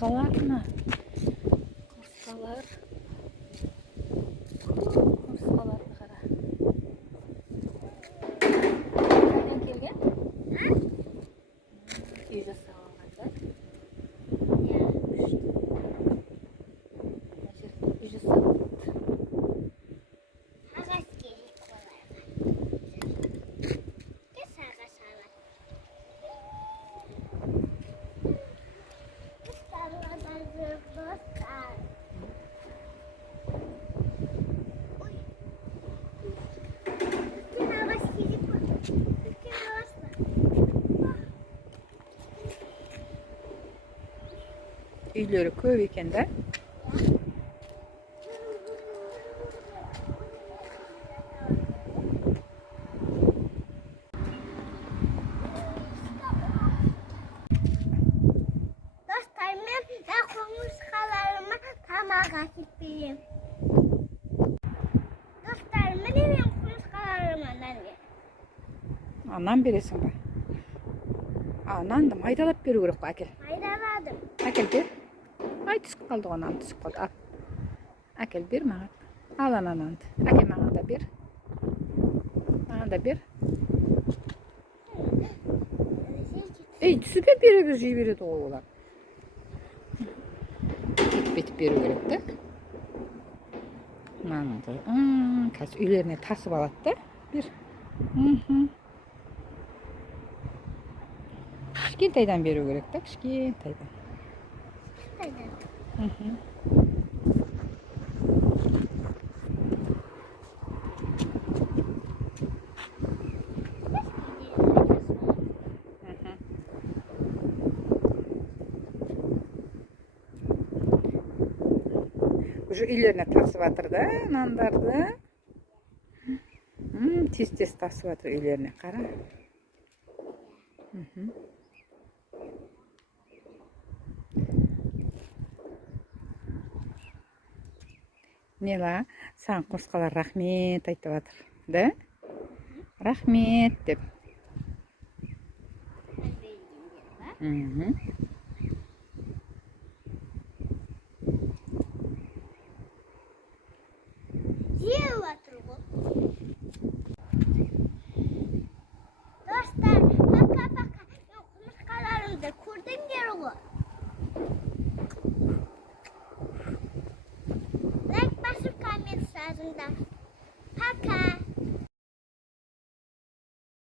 Kurskalar mı? Kurskalar. Kurskalar qara. Qanday kelgan? Uy jasaganlar. Uy jasaganlar. Uyları köy ekan da. Dostlar, men qurskalarıma tamaq açıb bereyim. Dostlar, men qurskalarıma nereye? Anan beresin bak. Anan da maydalap beru gerek akel. Maydaladım. Akel bir. Ay түсіп қалды ғой, анан түсіп қалды. Ал. Әкел бер маған. Ал анананды. Әкел маған да бер. Маған да бер. Ей, түсіге бере жей береді ғой олар. Етіп беру керек та. Мынаны. Қазір үйлеріне тасып алады да. Бер. Кішкентайдан беру керек та, кішкентайдан. Уже үйлеріне тасып жатыр да, нандарды. Тез-тез тасып жатыр үйлеріне, қара. Нела, саған құрсқалар рахмет айтып жатыр, да? Рахмет деп. Жеп жатыр ғой. Dostlar, пока-пока. Qurskalarımda ko'rdinglar ғой.